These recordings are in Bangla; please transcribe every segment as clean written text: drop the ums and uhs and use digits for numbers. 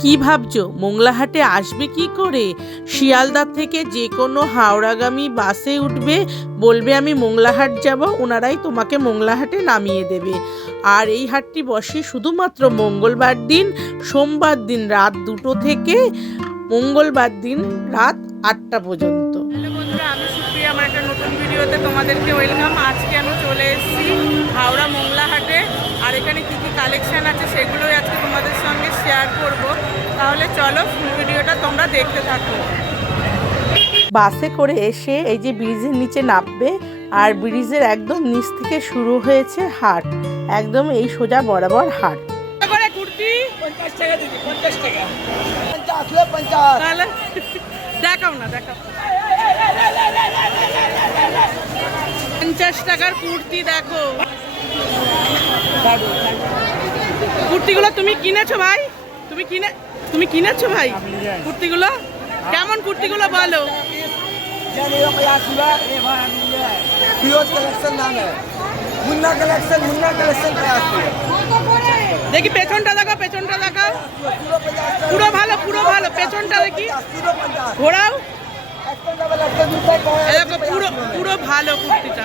কি ভাবছো মোংলাহাটে আসবে কি করে? শিয়ালদা থেকে যে কোনো হাওড়াগামী বাসে উঠবে, বলবে আমি মোংলাহাট যাব, ওনারাই তোমাকে মোংলাহাটে নামিয়ে দেবে। আর এই হাটটি বসে শুধুমাত্র মঙ্গলবার দিন, সোমবার দিন রাত 2টো থেকে মঙ্গলবার দিন রাত 8টা পর্যন্ত। হ্যালো বন্ধুরা, আমি সুপ্রিয়া, আমার একটা নতুন ভিডিওতে তোমাদেরকে ওয়েলকাম। আজকে আমি চলে এসেছি হাওড়া মোংলাহাটে, আর এখানে কী কী কালেকশান আছে সেগুলোই আজকে তোমাদের সঙ্গে শেয়ার করব। তাহলে চলো ফুল ভিডিওটা তোমরা দেখতে থাকো। বাসে করে এসে এই যে ব্রিজের নিচে নামবে, আর ব্রিজের একদম নিচ থেকে শুরু হয়েছে হাট, একদম এই সোজা বরাবর হাট। কুর্তি 50 টাকা দিদি, 50 টাকা, 50 50। তাহলে দেখাও না, দেখাও। 50 টাকার কুর্তি দেখো। কুর্তিগুলো তুমি কিনেছো ভাই? তুমি কিনেছো ভাই কুর্তিগুলো? কেমন কুর্তিগুলো বলো? দেখি পেছনটা দেখাও, পেছনটা দেখাও। পুরো ভালো, পুরো ভালো। পেছনটা দেখি, ঘোরাও। দেখো পুরো পুরো ভালো কুর্তিটা।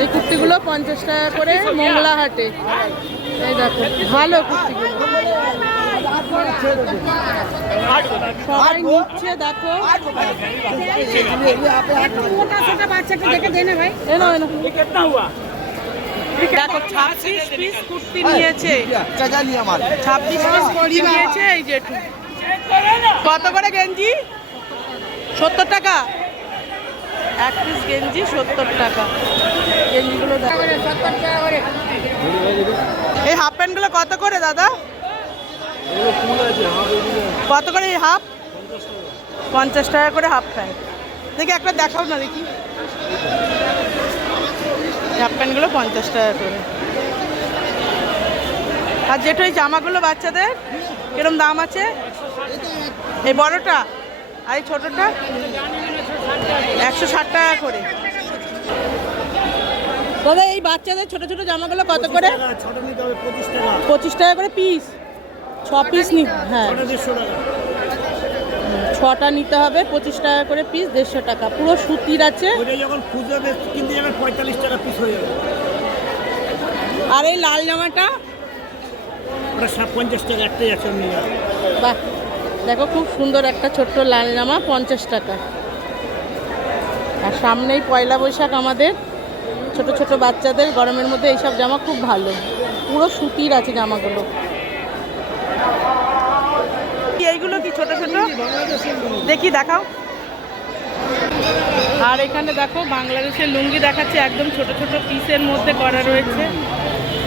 এই কুর্তিগুলো 50 টাকা করে মোংলাহাটে। এই দেখো ভালো কুর্তিগুলো, সবাই নিচ্ছে। দেখো দেখো 26 পিস কুর্তি নিয়েছে, 26 পিস কুর্তি নিয়েছে। এই যে কত করে গেঞ্জি? 70 টাকা এক পিস গেঞ্জি, 70 টাকা গেঞ্জিগুলো। এই হাফ প্যান্টগুলো কত করে দাদা? কত করে এই হাফ? 50 টাকা করে হাফ প্যান্ট। দেখি একটা দেখাও না, দেখি হাফ প্যান্টগুলো 50 টাকা করে। আর যেটা এই জামাগুলো বাচ্চাদের কিরম দাম আছে? এই বড়টা আর এই ছোটটা 160 টাকা করে। দাদা এই বাচ্চাদের ছোট ছোট জামাগুলো কত করে? 25 টাকা করে পিস। 6 পিস নি, হ্যাঁ 6টা নিতে হবে, 25 টাকা করে পিস, 150 টাকা। পুরো সুতির আছে। আর এই লাল জামাটা 50 টাকা একটাই আছে। বাহ, দেখো খুব সুন্দর একটা ছোট্ট লাল জামা, 50 টাকা। আর সামনেই পয়লা বৈশাখ আমাদের, ছোট ছোট বাচ্চাদের গরমের মধ্যে এইসব জামা খুব ভালো, পুরো সুতির আছে জামাগুলো। এইগুলো কি ছোট ছোট? দেখি দেখাও। আর এখানে দেখো বাংলাদেশের লুঙ্গি দেখাচ্ছে, একদম ছোট ছোট পিসের মধ্যে করা রয়েছে।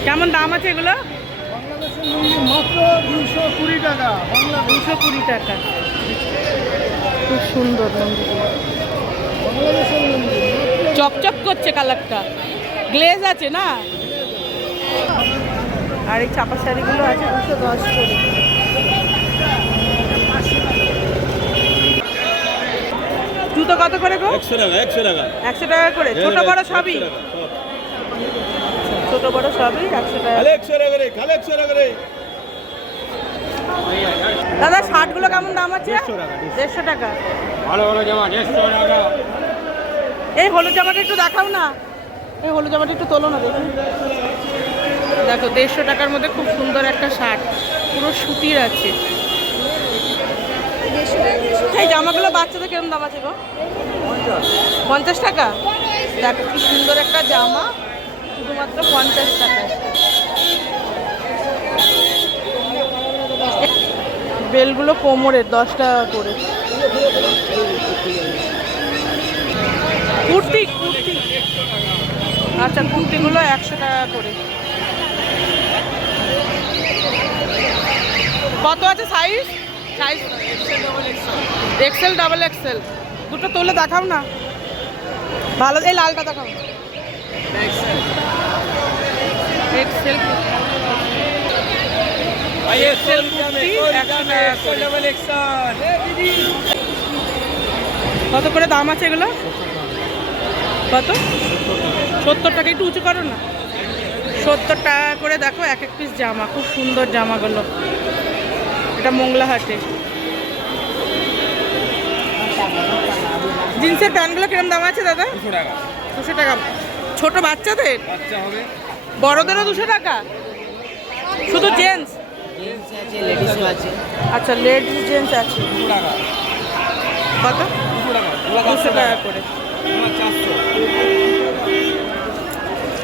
কেমন দাম আছে এগুলো? মাত্র 220 টাকা। 220 টাকা। খুব সুন্দর লুঙ্গিগুলো, চকচক করছে, কালারটা গ্লেজ আছে না। আর এই চাপা শাড়িগুলো আছে 210 করে। জুতো কত করে গো? 100 টাকা। 100 টাকা করে। ছোট বড় সবই? ছোট বড় সবই 100 টাকা। 100 টাকা করে। দাদা শার্টগুলো কেমন দাম আছে? 150 টাকা। ভালো ভালো জামা 150 টাকা। এই হলুদ জামাটা একটু দেখাও না, এই হলুদ জামাটা একটু তোলো না দেখি। দেখো 150 টাকার মধ্যে খুব সুন্দর একটা শার্ট, পুরো সুতির আছে। এই জামাগুলো বাচ্চাদের কেমন দাম আছে গো? 50 টাকা। দেখো কি সুন্দর একটা জামা, শুধুমাত্র 50 টাকায়। বেলগুলো কোমরের 10 টাকা করে। কুর্তি আচ্ছা, কুর্তিগুলো 100 টাকা করে। কত আছে সাইজ? Excel, double XL. দুটো তোলে দেখাও না ভালো। এই লালটা দেখাও। এক্সেল কত করে দাম আছে এগুলো? কত? 70 টাকা। একটু উঁচু করো না। 70 টাকা করে দেখো এক এক পিস জামা, খুব সুন্দর জামাগুলো। এটা মোংলাহাটে। জিন্সের প্যান্টগুলো কিরম দাম আছে দাদা? 200 টাকা। 200 টাকা। ছোট বাচ্চাদের? বাচ্চা হবে। বড়দেরও 200 টাকা? শুধু জেন্টস? জেন্টস আছে, লেডিসও আছে। আচ্ছা, লেডিস জেন্টস আছে। 200 টাকা। কত? 200 টাকা। 200 টাকা করে। 400।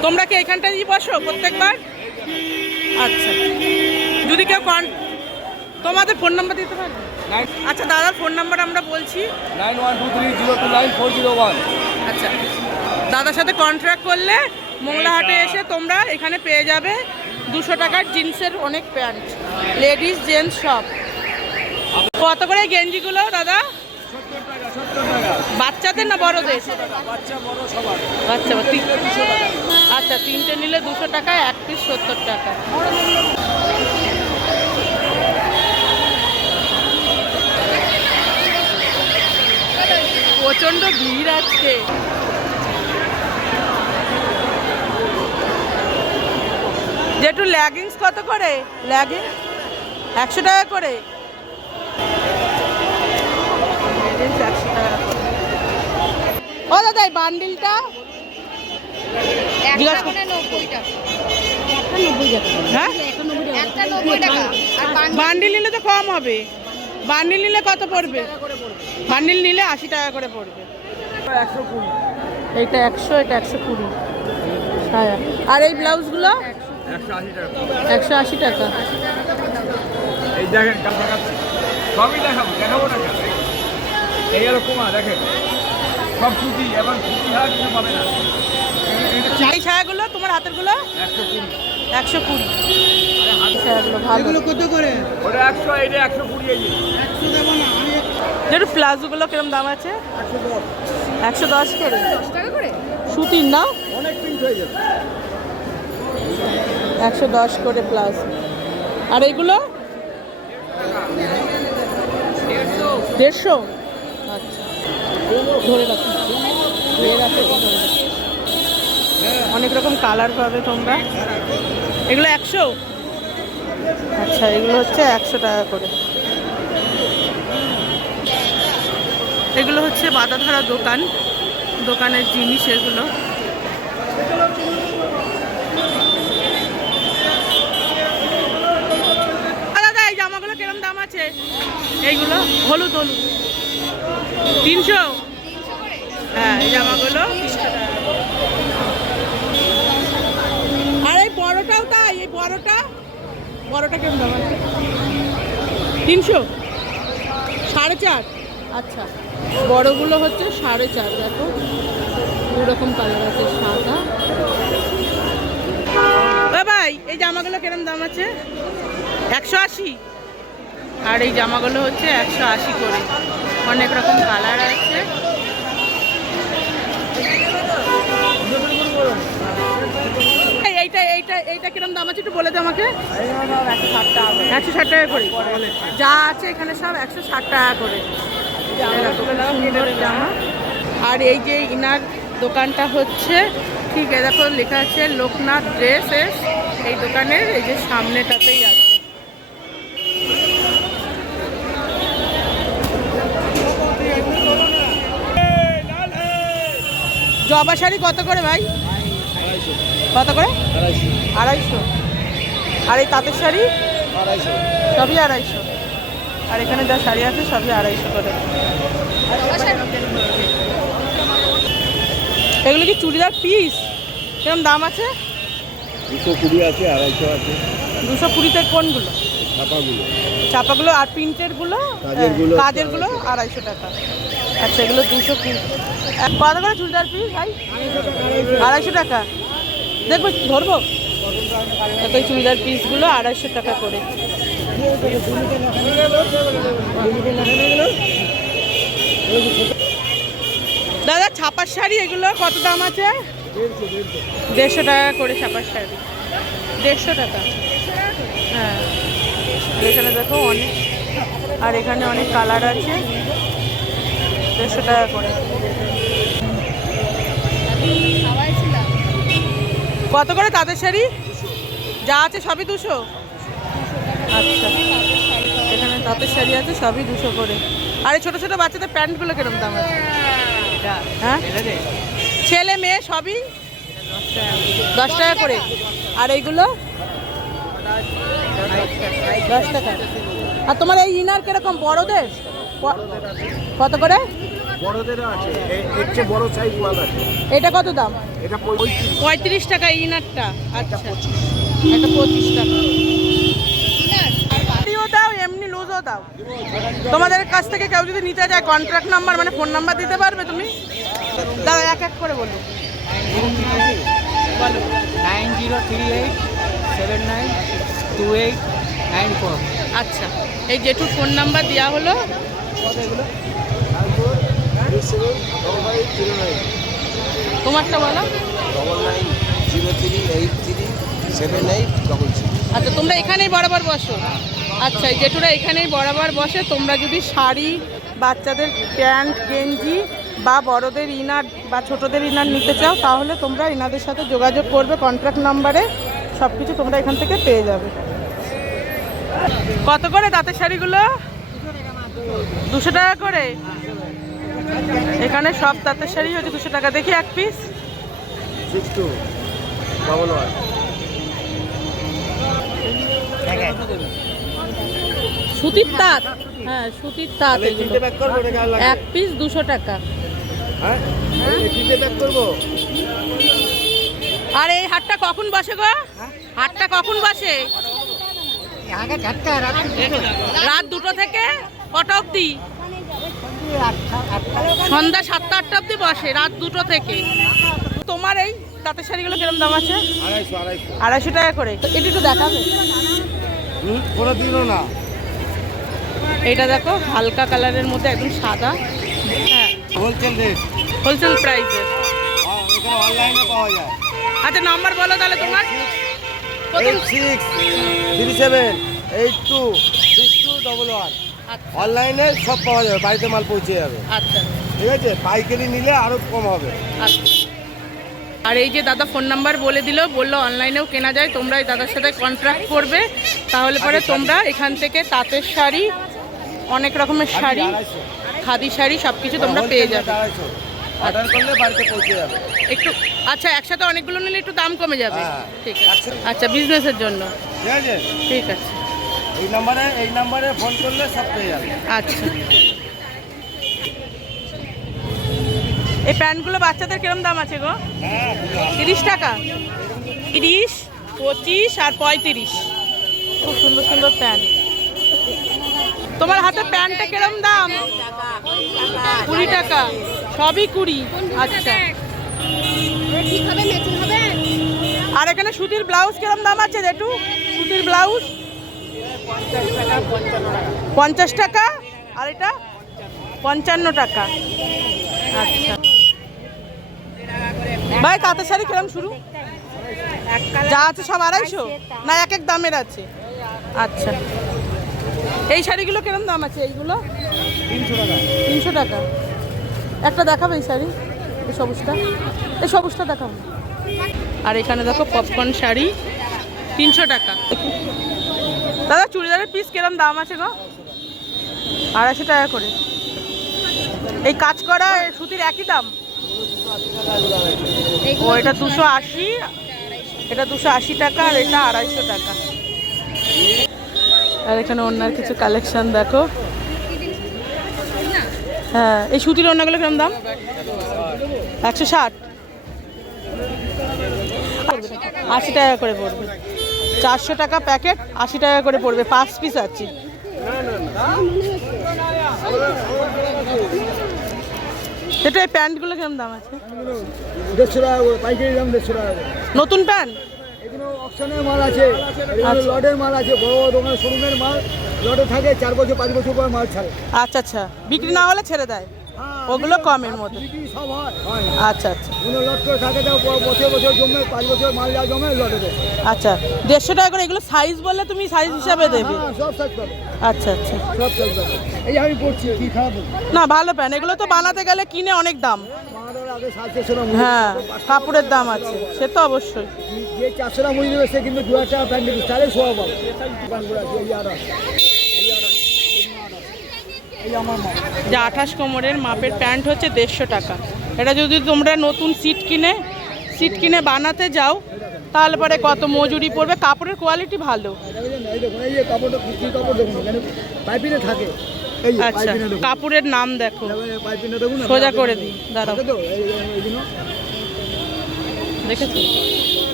তোমরা কি এখানটায় বসো প্রত্যেকবার? আচ্ছা, যদি কেউ তোমাদের ফোন নাম্বার দিতে পারবে? আচ্ছা দাদার ফোন নাম্বার আমরা বলছি। 9123029401। আচ্ছা, দাদার সাথে কন্ট্রাক্ট করলে মোংলাহাটে এসে তোমরা এখানে পেয়ে যাবে 200 টাকার জিন্সের অনেক প্যান্ট, লেডিস জেন্টস সব। কত করে গেঞ্জিগুলো দাদা? 70 টাকা। 70 টাকা। বাচ্চাদের না বড়দের? বাচ্চা বড় সবার। বাচ্চা 200 টাকা। আচ্ছা, 3টে নিলে 200 টাকা, এক পিস 70 টাকা। প্রচন্ড ভিড় আজকে। যেটু লেগিংস কত করে? লেগিংস 100 টাকা করে। লেগিংস 100 টাকা করে। ও দাদা, এই বান্ডিলটা জিজ্ঞাসা কর। 90 টাকা। হ্যাঁ, একটা 90 টাকা। আর বান্ডিল নিলে তো কম হবে। বান্ডিল নিলে কত পড়বে? বান্ডিল নিলে 80 টাকা করে পড়বে। 120। এইটা 100, এটা 120। হ্যাঁ, আর এই ব্লাউজগুলো 180 টাকা। 180 টাকা। এই দেখেন কাল দেখাচ্ছি। সবই দেখাবো না কেন? এই এরকম দেখেন সব ফুটি, এখন ফুটি হার কিছু পাবে না। এই ছায়াগুলো তোমার হাতেরগুলো 120। 120। ছায়াগুলো ভালো। কত করে? ওটা 100, এটা 120 এই যে। 100 দেবো না আমি। যেটু প্লাজোগুলো কিরম দাম আছে? 110। 110 করে। 10 টাকা করে। সুতির না? অনেক প্রিন্ট হয়ে যাবে। 110 করে প্লাস। আর এইগুলো 150। আচ্ছা, ধরে রাখো, ধরে রাখো, ধরে রাখো। অনেক রকম কালার পাবে তোমরা। এগুলো 100? আচ্ছা, এগুলো হচ্ছে 100 টাকা করে। এগুলো হচ্ছে বাঁধাধরা দোকান, দোকানের জিনিস এগুলো। দাদা, এই জামাগুলো কিরম দাম আছে? এইগুলো হলুদ হলুদ 300? হ্যাঁ, এই জামাগুলো 300 টাকা। আর এই বড়টাও তাই? এই বড়টা কেমন দাম আছে? 300? 4.5? আচ্ছা, বড়গুলো হচ্ছে 4.5। দেখো দুরকম কালার আছে, সাদা। ভাই, এই জামাগুলো কিরম দাম আছে? 180? আর এই জামাগুলো হচ্ছে 180 করে। অনেক রকম কালার আছে। এইটা কিরম দাম আছে একটু বলে দে আমাকে। 160 টাকা করে। যা আছে এখানে সব 160 টাকা করে। সুন্দর জামা। আর এই যে ইনার দোকানটা হচ্ছে, ঠিক আছে, দেখো লেখা আছে লোকনাথ ড্রেসেস। এই দোকানের এই যে সামনেটাতেই আছে। জবা শাড়ি কত করে ভাই? কত করে? 250। আর এই তাঁতের শাড়ি? 250। সবই 250। আর এখানে যা শাড়ি আছে সবই 250 করে। এগুলো কি চুড়িদার পিস? কিরম দাম আছে? 220 আছে, 250 আছে। 220-তে কোনগুলো? ছাপাগুলো। চাপাগুলো আর প্রিন্টেরগুলো? কাজেরগুলো? কাজেরগুলো 250 টাকা। আচ্ছা, এগুলো 220। কত করে চুড়িদার পিস ভাই? 250 টাকা। দেখবো, ধরবো। দেখো এই চুড়িদার পিসগুলো 250 টাকা করে। দাদা, ছাপার শাড়ি এগুলো কত দাম আছে? 150 টাকা করে ছাপার শাড়ি। 150 টাকা। হ্যাঁ, এখানে দেখো অনেক, আর এখানে অনেক কালার আছে। 150 টাকা করে। কত করে তাঁতের শাড়ি? যা আছে সবই 200? আচ্ছা, এখানে তাঁতের শাড়ি আছে সবই 200 করে। আর এই ছোটো ছোটো বাচ্চাদের প্যান্টগুলো কিরম দাম আছে? হ্যাঁ, ছেলে মেয়ে সবই 10 টাকা করে। আর এইগুলো 10 টাকা। আর তোমার এই ইনার কিরকম বড়দের কত করে? বড়দেরও আছে, এর চেয়ে বড় সাইজ মাল আছে। এটা কত দাম? এটা 35। 35 টাকা ইনারটা। আচ্ছা, এটা 25 টাকা। ইনারও দাও, এমনি লুজও দাও। তোমাদের কাছ থেকে কেউ যদি নিতে চায় কন্ট্রাক্ট নাম্বার মানে ফোন নাম্বার দিতে পারবে তুমি? দাও, এক এক করে বলো। বলো। 9038792894। আচ্ছা, এই জেঠুর ফোন নাম্বার দেওয়া হলো। তোমারটা বলো। 9903837866। আচ্ছা, তোমরা এখানেই বরাবর বসো? আচ্ছা, এই জেঠুরা এখানেই বরাবর বসে। তোমরা যদি শাড়ি, বাচ্চাদের প্যান্ট, গেঞ্জি বা বড়দের ইনার বা ছোটদের ইনার নিতে চাও তাহলে তোমরা ইনাদের সাথে যোগাযোগ করবে কন্ট্রাক্ট নাম্বারে। সব কিছু তোমরা এখান থেকে পেয়ে যাবে। কত করে তাঁতের শাড়িগুলো? 200 টাকা করে। এখানে সব তাঁতের শাড়ি হচ্ছে 200 টাকা। দেখি এক পিস। 6211। সুতির তাঁত, হ্যাঁ সুতির তাঁত এগুলো। তিনটে প্যাক করবো নাকি আর লাগবে? এক পিস 200 টাকা। হ্যাঁ, এই তিনটে প্যাক করবো। আর এই হাটটা কখন বসে গো? হাটটা কখন বসে? রাত 2টো থেকে কটা অবধি? সন্ধ্যা 7টা-8টা অবধি বসে, রাত 2টো থেকে। তোমার এই তাঁতের শাড়িগুলো কিরম দাম আছে? 250 টাকা করে। তো এটা একটু দেখাবে? কোনো দিনও না। এইটা দেখো, হালকা কালারের মধ্যে একদম সাদা। হ্যাঁ, হোলসেল রেট, হোলসেল প্রাইসে। এখানে অনলাইনে পাওয়া যায়। আচ্ছা, নাম্বার বলো তাহলে তোমার। প্রথম 8637826211। আচ্ছা অনলাইনে সব পাওয়া যাবে, বাড়িতে মাল পৌঁছে যাবে। আচ্ছা ঠিক আছে, পাইকারি নিলে আরো কম হবে। আচ্ছা। আর এই যে দাদা ফোন নাম্বার বলে দিল, বললো অনলাইনেও কেনা যায়। তোমরা এই দাদার সাথে কন্ট্রাক্ট করবে, তাহলে পরে তোমরা এখান থেকে তাঁতের শাড়ি, অনেক রকমের শাড়ি, খাদি শাড়ি সব কিছু তোমরা পেয়ে যাবে। 250 অর্ডার করলে বাড়িতে পৌঁছে যাবে। একটু আচ্ছা, একসাথে অনেকগুলো নিলে একটু দাম কমে যাবে। হ্যাঁ। ঠিক আছে। আচ্ছা, বিজনেসের জন্য। ঠিক আছে, ঠিক আছে। এই নাম্বারে ফোন করলে সব পেয়ে যাবে। আচ্ছা, এই প্যান্টগুলো বাচ্চাদের কিরম দাম আছে গো? 30 টাকা। 30, 25 আর 35। খুব সুন্দর সুন্দর প্যান্ট। তোমার হাতে প্যান্টটা কিরম দাম? 20 টাকা। সবই 20। আচ্ছা। ঠিক হবে, ম্যাচিং হবে। আর এখানে সুতির ব্লাউজ কিরম দাম আছে জেঠু? সুতির ব্লাউজ 50 টাকা। আর এটা 55 টাকা। আচ্ছা ভাই, তাঁতের শাড়ি কিরম শুরু? যা আছে সব 250 না এক এক দামের আছে? আচ্ছা, এই শাড়িগুলো কিরম দাম আছে? এইগুলো 300 টাকা। 300 টাকা। একটা দেখাবে এই শাড়ি, এই সবুজটা, এই সবুজটা দেখাবো। আর এখানে দেখো পপকর্ন শাড়ি 300 টাকা। দাদা, চুড়িদারের পিস কিরম দাম আছে গো? 250 টাকা করে। এই কাজ করা সুতির একই দাম? ও, এটা 280, এটা 280 টাকা, আর এটা 250 টাকা। আর এখানে ওনার কিছু কালেকশন দেখো। হ্যাঁ, এই সুতির ওড়নাগুলো কিরম দাম? 160। 80 টাকা করে পড়বে। 400 টাকা প্যাকেট, 80 টাকা করে পড়বে। 5 পিস আছে। এটা এই প্যান্টগুলো কিরম দাম আছে? 150 টাকা করে পাইকারি দাম, 150 টাকা করে। নতুন প্যান্ট? এগুলো অপশনের মাল আছে, এগুলো লটের মাল আছে, বড় বড় দোকানে শোরুমের মাল লটে থাকে, 4 বছর 5 বছর পর মাল ছাড়ে। আচ্ছা আচ্ছা, বিক্রি না হলে ছেড়ে দেয়, ওগুলো কমের মধ্যে। বিক্রি সব হয়। আচ্ছা আচ্ছা কোনো লট করে থাকে, তাও বছর বছর জমে, 5 বছর মাল যা জমে লটে দেয়। আচ্ছা, 150 টাকা করে। এগুলো সাইজ বললে তুমি সাইজ হিসাবে দেবে? হ্যাঁ, সব সাইজ পাবে, আচ্ছা আচ্ছা। সব সাইজ পাবে। এই আমি পড়ছি, কি খারাপ হবে? না, ভালো প্যান্ট। এগুলো তো বানাতে গেলে কিনে অনেক দাম। আমাদের আগে 700 টাকা। হ্যাঁ, কাপড়ের দাম আছে, সে তো অবশ্যই। যে যে 400 টাকা মজুরি দেবে সে কিন্তু 2000 টাকা প্যান্ট দেবে, তাহলে সোয়া পাবে। প্যান্টগুলো আছে, এই আর এই আমার মা যে 28 কোমরের মাপের প্যান্ট হচ্ছে 150 টাকা। এটা যদি তোমরা নতুন সিট কিনে বানাতে যাও তাহলে পরে কত মজুরি পড়বে। কাপড়ের কোয়ালিটি ভালো। এই দেখুন, এই যে কাপড়টা কি কাপড় দেখুন, এখানে পাইপিনে থাকে। এই যে আচ্ছা, পাইপিনে দেখুন, কাপড়ের নাম দেখো, পাইপিনে দেখুন না, সোজা করে দিই, দাঁড়াও। থাকে তো এইগুলো দেখেছো,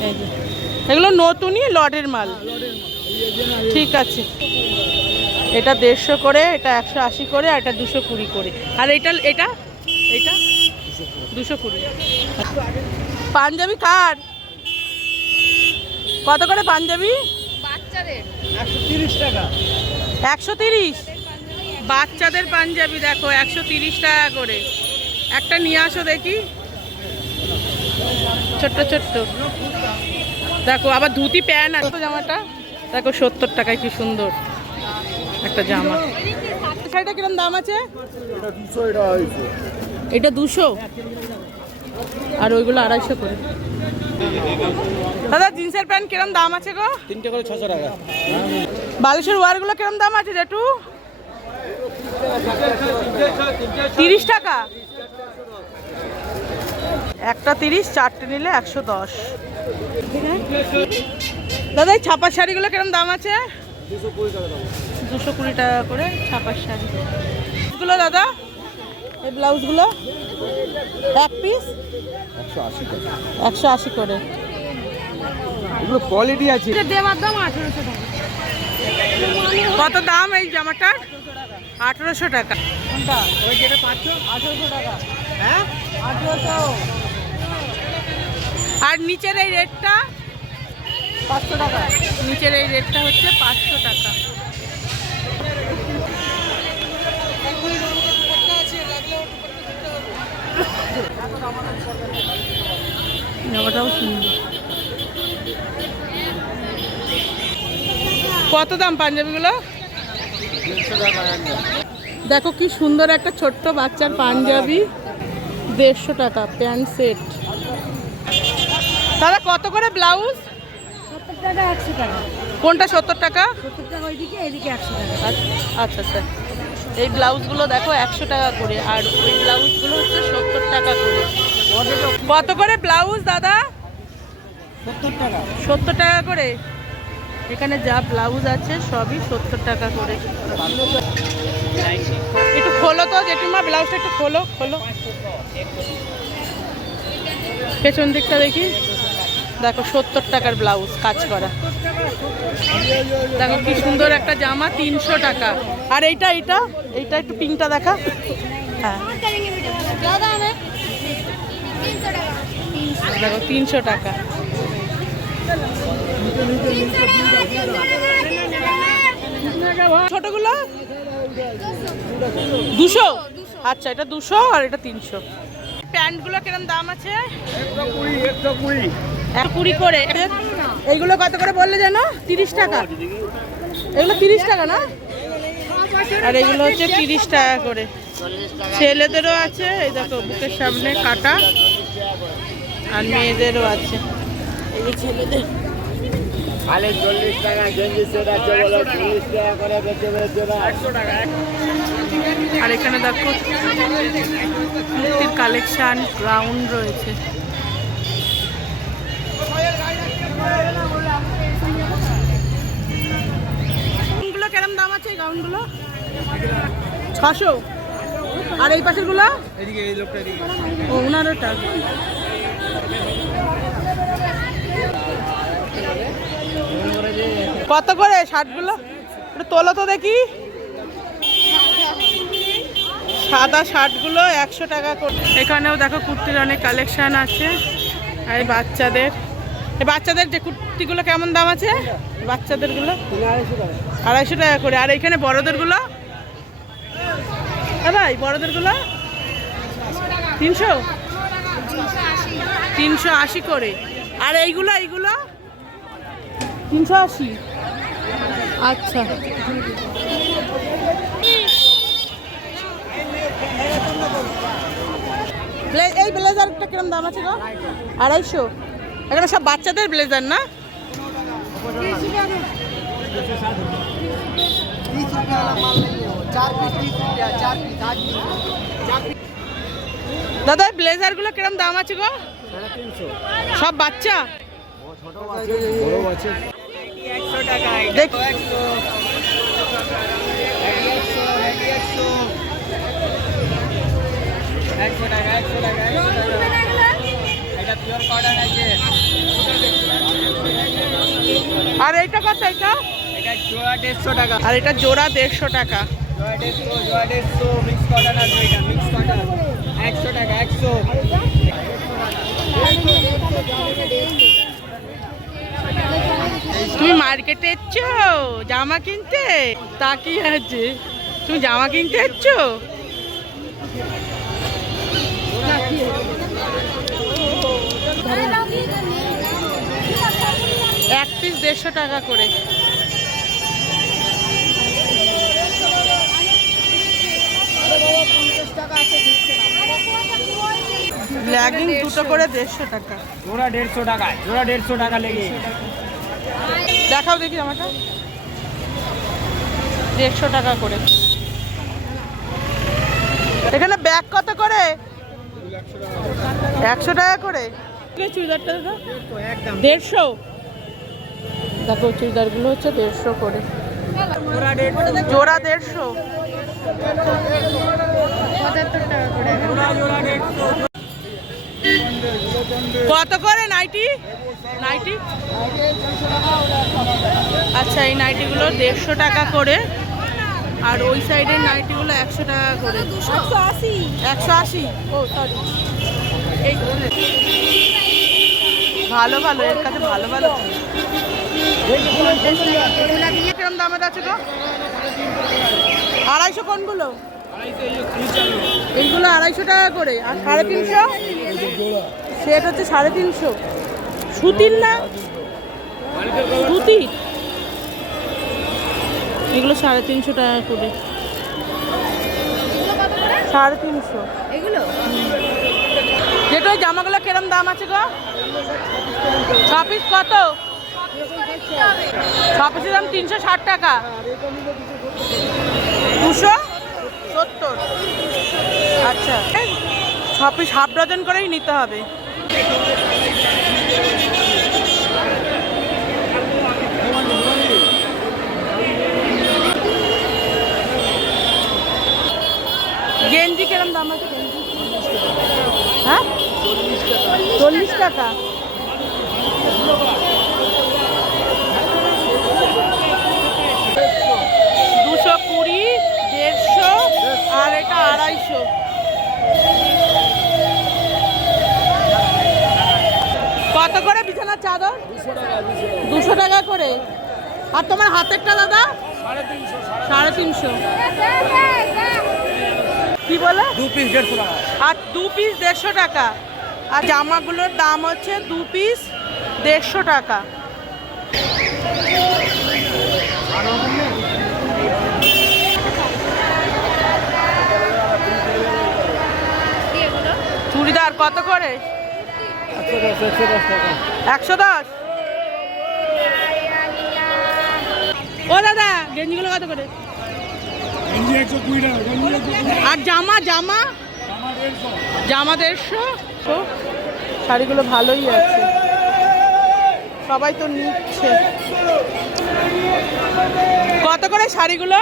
এই যে এগুলো নতুনই লটের মাল। ঠিক আছে, এটা 150 করে, এটা 180 করে, আর এটা 220 করে, আর এটা 220। পাঞ্জাবি কার কত করে? পাঞ্জাবি বাচ্চাদের 130 টাকা। 130। বাচ্চাদের পাঞ্জাবি দেখো 130 টাকা করে। একটা নিয়ে আসো দেখি, ছোট্ট ছোট্ট। দেখো আবার ধুতি প্যান্ট আছে। জামাটা দেখো 70 টাকায়, কি সুন্দর একটা জামা। শাড়িটা কিরম দাম আছে? এটা 200, এটা 250। এটা 200 আর ওইগুলো 250 করে। দাদা জিন্সের প্যান্ট কিরম দাম আছে গো? 3টে করে 600 টাকা। বালিশের ওয়ারগুলো কিরম দাম আছে জেঠু? 30 টাকা একটা, 30, 4টে নিলে 110। দাদা এই ছাপার শাড়িগুলো কিরম দাম আছে? 220 টাকা করে ছাপার শাড়ি গুলো। দাদা এই ব্লাউজগুলো এক পিস 180 টাকা। 180 করে। এগুলো কোয়ালিটি আছে। দেওয়ার দাম 1800 টাকা। কত দাম এই জামাটার? 1800 টাকা। কোনটা? ওই যেটা 1800 টাকা। হ্যাঁ 1800। আর নিচের এই রেটটা 500 টাকা। নিচের এই রেটটা হচ্ছে 500 টাকা। জামাটাও সুন্দর। কত দাম পাঞ্জাবিগুলো? 300 টাকা। দেখো কি সুন্দর একটা ছোট্ট বাচ্চার পাঞ্জাবি, 150 টাকা প্যান্ট সেট। দাদা কত করে ব্লাউজ? 70 টাকা 100 টাকা। কোনটা 70 টাকা? 70 টাকা ওইদিকে, এদিকে 100 টাকা। আচ্ছা আচ্ছা। এই ব্লাউজগুলো দেখো 100 টাকা করে, আর ওই ব্লাউজগুলো হচ্ছে 70 টাকা করে। কত করে ব্লাউজ দাদা? 70 টাকা। 70 টাকা করে। এখানে যা ব্লাউজ আছে সবই 70 টাকা করে। একটু খোলো তো জেঠিমা, ব্লাউজটা একটু খোলো। পেছন দিকটা দেখি। দেখো 70 টাকার ব্লাউজ কাজ করা। দেখো কি সুন্দর একটা জামা, 300 টাকা। আর এইটা একটু পিঙ্কটা দেখা। হ্যাঁ দাদা আমি 300 টাকা। দেখো 300 টাকা। ছোটগুলো 200। আচ্ছা, এটা 200 আর এটা 300। প্যান্টগুলো কিরম দাম আছে? 120 করে। এইগুলো কত করে বললে জানো? 30 টাকা। এগুলো 30 টাকা না? আর এগুলো হচ্ছে 30 টাকা করে। ছেলেদেরও আছে, এই দেখো বুকের সামনে কাটা, আর মেয়েদেরও আছে। এই যে ছেলেদের খালি 40 টাকা গেঞ্জি সেট আছে, বলো 40 টাকা করে বেচে না। 100 টাকা। আর এখানে দেখো কুর্তির কালেকশন, গাউন রয়েছে। গাউনগুলো কিরম দাম আছে? এই গাউনগুলো 600। আর এই পাশেরগুলো? এদিকে এই লোকটা এদিকে। ও 15 টাকা। কত করে শার্টগুলো? একটু তোলো তো দেখি। সাদা শার্টগুলো 100 টাকা করে। এখানেও দেখো কুর্তির অনেক কালেকশন আছে। আর এই বাচ্চাদের যে কুর্তিগুলো কেমন দাম আছে? বাচ্চাদেরগুলো 250 টাকা করে। আর এইখানে বড়দেরগুলো? ভাই বড়দেরগুলো 300, 380 করে। আর এইগুলো 380। আচ্ছা, এই ব্লেজারটা কিরম দাম আছে গো? 250। এখানে সব বাচ্চাদের ব্লেজার না? দাদা ব্লেজার গুলো কিরম দাম আছে গো? সব বাচ্চা দেখ আর এইটা কত? এটা জোড়া 150 টাকা। আর এটা জোড়া 150 টাকা। জোড়া 150 মিক্স কটন আছে, এটা মিক্স কটন 100 টাকা 100। তুমি মার্কেটে এসছো জামা কিনতে? তা কি আছে, তুমি জামা কিনতে এসছো? এক পিস 150 টাকা করে। লেগিং দুটো করে 150 টাকা। জোড়া 150 টাকা, জোড়া 150 টাকা লেগে। দেখাও দেখি জামাটা। 150 টাকা করে। এখানে ব্যাগ কত করে? 100 টাকা করে। চুড়িদারটা দেখো, 150। দেখো চুড়িদারগুলো হচ্ছে 150 করে। জোড়া 150। 75 টাকা করে। কত করে নাইটি? নাইটি আচ্ছা, এই নাইটিগুলো 150 টাকা করে, আর ওই সাইডের নাইটিগুলো 100 টাকা করে। 180। ও সরি, এই ভালো ভালো, এর কাছে ভালো ভালো। কিরম দামের আছে গো? 250 কোনগুলো? এইগুলো 250 টাকা করে। আর 350 সেট হচ্ছে 350। সুতির না? সুতির। এগুলো 350 টাকা করে। 350 এগুলো। যেটা ওই জামাগুলো কিরম দাম আছে গো? 6 পিস কত? 6 পিসের দাম 360 টাকা। 270। আচ্ছা, 6 পিস হাফ ডজন করেই নিতে হবে। গেঞ্জি কিরম দাম আছে? গেঞ্জি হ্যাঁ 40 টাকা। দুশো 20, 150 আর এটা 250। কত করে বিছানার চাদর? 200 টাকা করে। আর তোমার হাতেরটা দাদা? 350। কি বলে? 2 পিস 150 টাকা। আর 2 পিস 150 টাকা। আর জামাগুলোর দাম হচ্ছে 2 পিস 150 টাকা। চুড়িদার কত করে? 110 টাকা। 110। ও দাদা গেঞ্জিগুলো কত করে? গেঞ্জি 120 টাকা, গেঞ্জি 120। আর জামা? জামা 150। তো শাড়িগুলো ভালোই আছে, সবাই তো নিচ্ছে। কত করে শাড়িগুলো?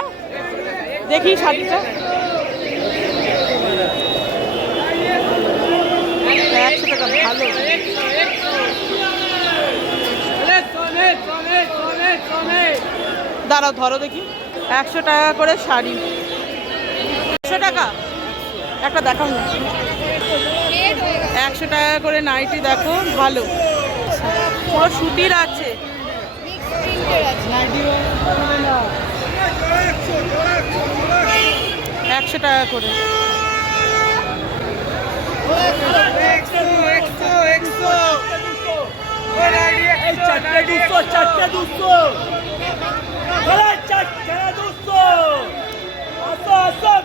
দেখি শাড়িটা। 100 টাকা। ভালো। দাঁড়াও ধরো দেখি। 100 টাকা করে শাড়ি। 100 টাকা একটা দেখাও না। 100 টাকা করে নাইটি দেখো, ভালো পুরো সুতির আছে। 100 টাকা করে।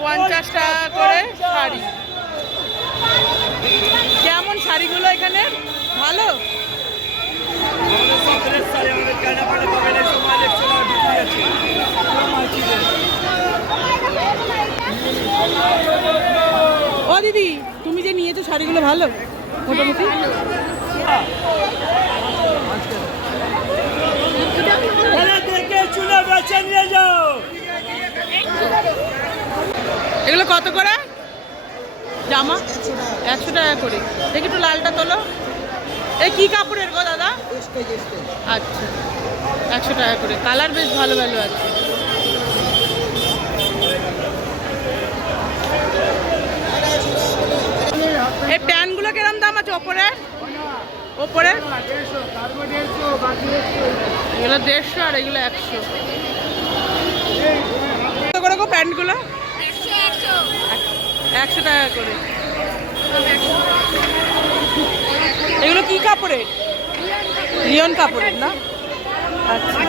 পঞ্চাশ টাকা করে শাড়ি। কেমন শাড়িগুলো এখানে? ভালো। ফ্রেশ শাড়ি আমাদের ক্যানাডা পাড়ে পাবেন, এই সময় দেখছেন আর বিক্রি আছে পুরো মাল ছিঁড়ে। ও দিদি, তুমি যে নিয়েছো শাড়িগুলো ভালো মোটামুটি? দেখে চুলে বেছে নিয়ে যাও। এগুলো কত করে জামা? 100 টাকা করে। দেখি একটু লালটা তোলো। এই কি কাপড়ের গো দাদা? আচ্ছা, 100 টাকা করে। কালার বেশ ভালো ভালো আছে। এই প্যান্টগুলো কিরম দাম আছে ওপরে? ওপরে এগুলো 150 আর এগুলো 100। কত করে গো প্যান্টগুলো? 100 টাকা করে। এগুলো কি কাপড়ের? লিওন কাপড়ের না? আচ্ছা,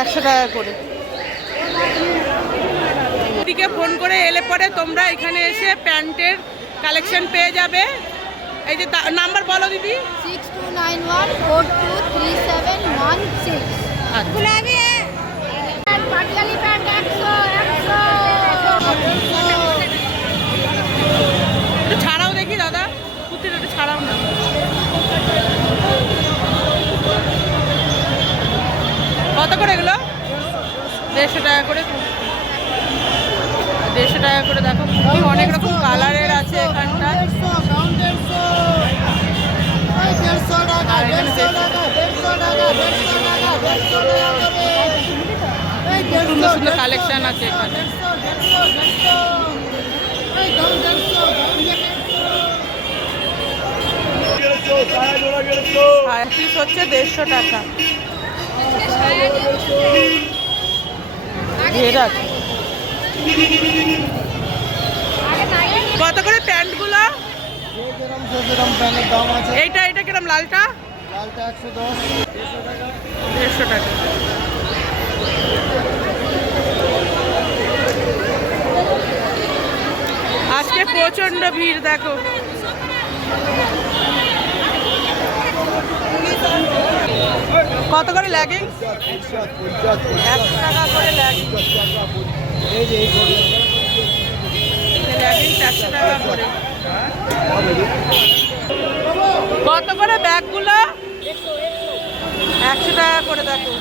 100 টাকা করে। দিকে ফোন করে এলে পরে তোমরা এখানে এসে প্যান্টের কালেকশন পেয়ে যাবে। এই যে নাম্বার বলো দিদি। 6291423716। আচ্ছা, गुलाबी है पाटियाली पैंट 100 একটু ছাড়াও দেখি দাদা, কুর্তিটা একটু ছাড়াও না। কত করে এগুলো? 150 টাকা করে। 150 টাকা করে। দেখো অনেক রকম কালারের আছে এখানটা। আর এখানে সুন্দর সুন্দর কালেকশন আছে এখানে। আর পিস হচ্ছে 150 টাকা। ঘের আছে। কত করে প্যান্টগুলো? এইটা এটা কিরম? লালটা? 150 টাকা। আজকে প্রচন্ড ভিড় দেখো। কত করে লেগিংস? 100 টাকা করে লেগিংস। লেগিংস 100 টাকা করে। কত করে ব্যাগগুলো? 100 টাকা করে। দেখো